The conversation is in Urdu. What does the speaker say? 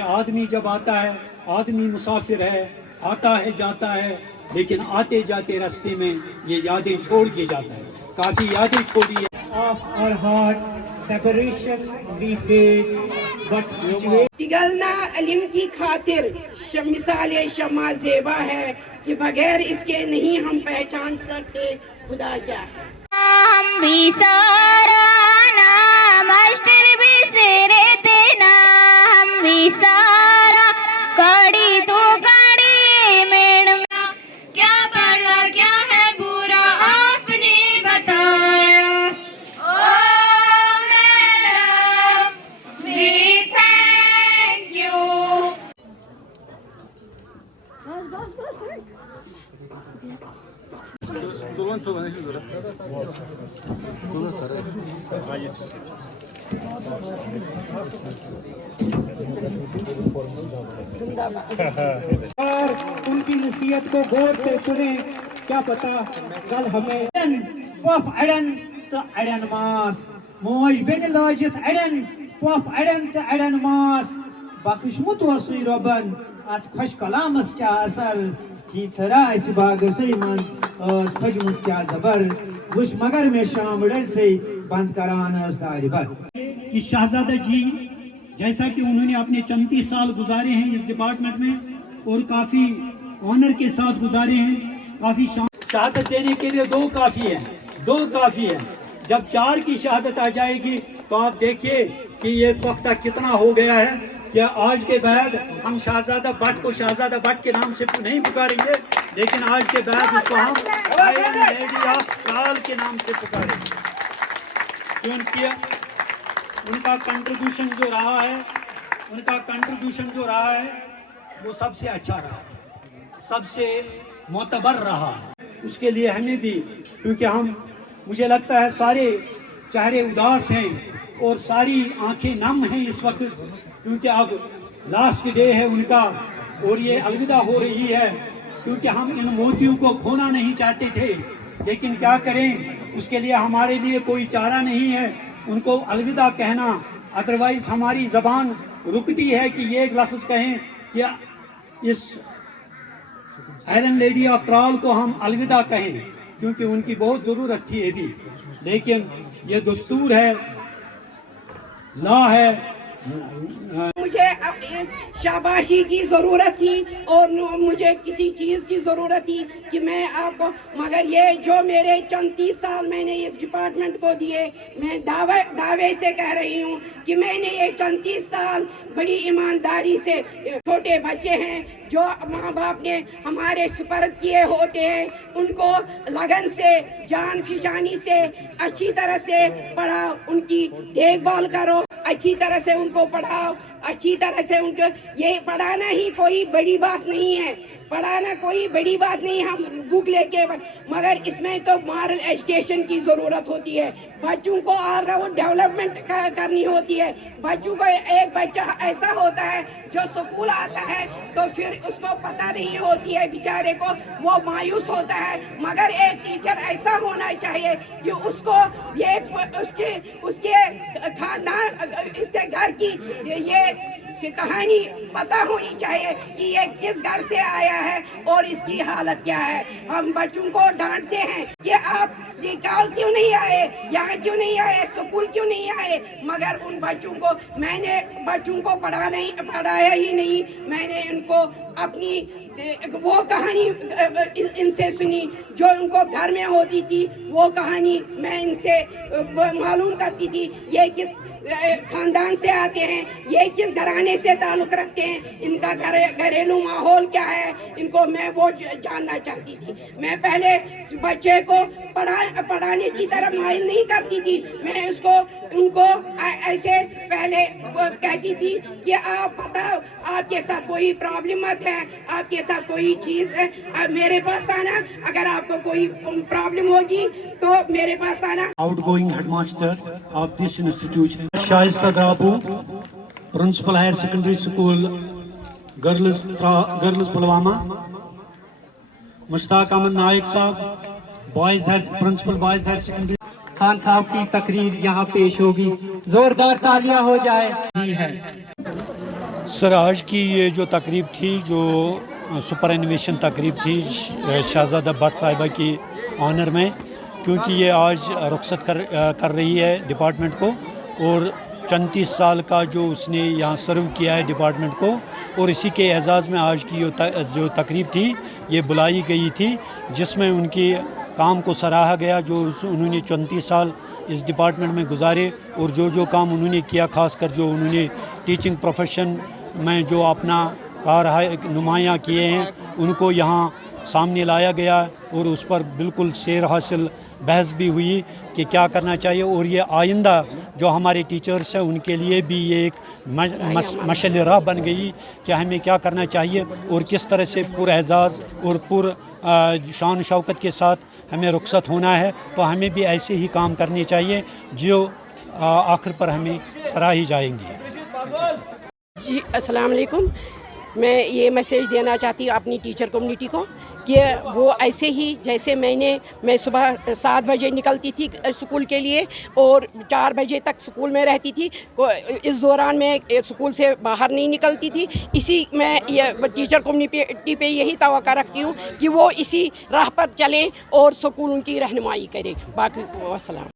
آدمی جب آتا ہے، آدمی مسافر ہے، آتا ہے جاتا ہے، لیکن آتے جاتے راستے میں یہ یادیں چھوڑ کے جاتا ہے، کافی یادیں چھوڑی ہے. Of our heart, separation we face, but situation. پگھلنا علم کی خاطر مثال شمع زیبا ہے کہ بغیر اس کے نہیں ہم پہچان سکتے خدا کیا ہے. ہم بھی سارا ماسٹر بھی سرے دینا، ہم بھی سارا کڑی تو کڑی میڈم، کیا بھلا کیا ہے برا آپ نے بتایا. O madam we thank you. اور ان کی نصیحت کو غور سے سنیں، کیا پتا کل ہمیں پوف اڑن تو اڑن ماس، موج بن لاجت اڑن پوف اڑن تو اڑن ماس، بخشمت وسوی ربن ات خوش کلامس کیا اثر، کی تھرا اس باغسی من اس پھجمس کیا زبر، وش مگر میں شام ڈرتے بند کران اس داری بر. کہ شہزادہ جی جیسا کہ انہوں نے اپنے 34 سال گزارے ہیں اس ڈپارٹمنٹ میں اور کافی آنر کے ساتھ گزارے ہیں، کافی شہادت دینے کے لیے دو کافی ہیں، دو کافی ہیں. جب 4 کی شہادت آ جائے گی تو آپ دیکھیے کہ یہ پختہ کتنا ہو گیا ہے کہ آج کے بعد ہم شہزادہ بٹ کو شہزادہ بٹ کے نام سے نہیں پکاریں گے، لیکن آج کے بعد اس کو ہم لیڈی آف ٹرال کے نام سے پکاریں گے، کیونکہ ان کا کنٹریبیوشن جو رہا ہے وہ سب سے اچھا رہا، سب سے معتبر رہا. اس کے لیے ہمیں بھی، کیونکہ مجھے لگتا ہے سارے چہرے اداس ہیں اور ساری آنکھیں نم ہیں اس وقت، کیونکہ اب لاسٹ ڈے ہے ان کا اور یہ الوداع ہو رہی ہے. کیونکہ ہم ان موتیوں کو کھونا نہیں چاہتے تھے، لیکن کیا کریں، اس کے لیے ہمارے لیے کوئی چارہ نہیں ہے ان کو الوداع کہنا. ادروائز ہماری زبان رکتی ہے کہ یہ ایک لفظ کہیں کہ اس آئرن لیڈی آف ٹرال کو ہم الوداع کہیں، کیونکہ ان کی بہت ضرورت تھی ابھی. لیکن یہ دستور ہے، لا ہے. مجھے شاباشی کی ضرورت تھی اور مجھے کسی چیز کی ضرورت تھی کہ میں آپ کو، مگر یہ جو میرے 34 سال میں نے اس ڈپارٹمنٹ کو دیے، میں دعوے سے کہہ رہی ہوں کہ میں نے یہ 34 سال بڑی ایمانداری سے، چھوٹے بچے ہیں جو ماں باپ نے ہمارے سپرد کیے ہوتے ہیں، ان کو لگن سے، جان فشانی سے اچھی طرح سے پڑھاؤ، ان کی دیکھ بھال کرو، اچھی طرح سے ان کو پڑھاؤ، اچھی طرح سے ان کو. یہ پڑھانا ہی کوئی بڑی بات نہیں ہے، پڑھانا کوئی بڑی بات نہیں، ہم بک لے کے، مگر اس میں تو مارل ایجوکیشن کی ضرورت ہوتی ہے. بچوں کو آل راؤنڈ ڈیولپمنٹ کرنی ہوتی ہے. بچوں کو ایک بچہ ایسا ہوتا ہے جو سکول آتا ہے تو پھر اس کو پتہ نہیں ہوتی ہے بیچارے کو، وہ مایوس ہوتا ہے، مگر ایک ٹیچر ایسا ہونا چاہیے کہ اس کو یہ اس کے خاندان، اس کے گھر کی یہ کہانی پتہ ہونی چاہیے کہ یہ کس گھر سے آیا ہے اور اس کی حالت کیا ہے. ہم بچوں کو ڈانٹتے ہیں کہ آپ یہ کال کیوں نہیں آئے، یہاں کیوں نہیں آئے، سکول کیوں نہیں آئے، مگر ان بچوں کو میں نے بچوں کو پڑھایا ہی نہیں. میں نے ان کو اپنی وہ کہانی ان سے سنی جو ان کو گھر میں ہوتی تھی، وہ کہانی میں ان سے معلوم کرتی تھی. یہ کس خاندان سے آتے ہیں، یہ کس گھرانے سے تعلق رکھتے ہیں، ان کا گھریلو ماحول کیا ہے، ان کو میں وہ جاننا چاہتی تھی. میں پہلے بچے کو پڑھانے کی طرف مائل نہیں کرتی تھی، میں ان کو ایسے پہلے کہتی تھی کہ آپ بتاؤ آپ کے ساتھ کوئی پرابلم مت ہے، آپ کے ساتھ کوئی چیز ہے، میرے پاس آنا، اگر آپ کو کوئی پرابلم ہوگی تو میرے پاس آنا. Outgoing head master of this institution Shaista Drabu, principal higher secondary school girls Pulwama, Mushtaq Ahmad Naik صاحب principal boys higher secondary. Khan صاحب کی تقریر یہاں پیش ہوگی، زوردار تالیاں ہو جائے. سر آج کی یہ جو تقریب تھی، جو سپر انویشن تقریب تھی شہزادہ بٹ صاحبہ کی آنر میں، کیونکہ یہ آج رخصت کر رہی ہے ڈپارٹمنٹ کو، اور 34 سال کا جو اس نے یہاں سرو کیا ہے ڈپارٹمنٹ کو، اور اسی کے اعزاز میں آج کی جو تقریب تھی یہ بلائی گئی تھی، جس میں ان کی کام کو سراہا گیا، جو انہوں نے 34 سال اس ڈپارٹمنٹ میں گزارے، اور جو کام انہوں نے کیا، خاص کر جو انہوں نے ٹیچنگ پروفیشن میں جو اپنا کار نمایاں کیے ہیں، ان کو یہاں سامنے لایا گیا، اور اس پر بالکل سیر حاصل بحث بھی ہوئی کہ کیا کرنا چاہیے، اور یہ آئندہ جو ہمارے ٹیچرس ہیں ان کے لیے بھی یہ ایک مشعل راہ بن گئی کہ ہمیں کیا کرنا چاہیے، اور کس طرح سے پر اعزاز اور پر شان شوکت کے ساتھ ہمیں رخصت ہونا ہے۔ تو ہمیں بھی ایسے ہی کام کرنے چاہیے جو آخر پر ہمیں سراہی جائیں گے۔ جی السلام علیکم، میں یہ میسیج دینا چاہتی ہوں اپنی ٹیچر کمیونٹی کو کہ وہ ایسے ہی جیسے میں صبح 7 بجے نکلتی تھی اسکول کے لیے اور 4 بجے تک اسکول میں رہتی تھی، اس دوران میں اسکول سے باہر نہیں نکلتی تھی، اسی میں یہ ٹیچر کمیونٹی پہ یہی توقع رکھتی ہوں کہ وہ اسی راہ پر چلیں اور اسکول ان کی رہنمائی کرے۔ باقی السلام۔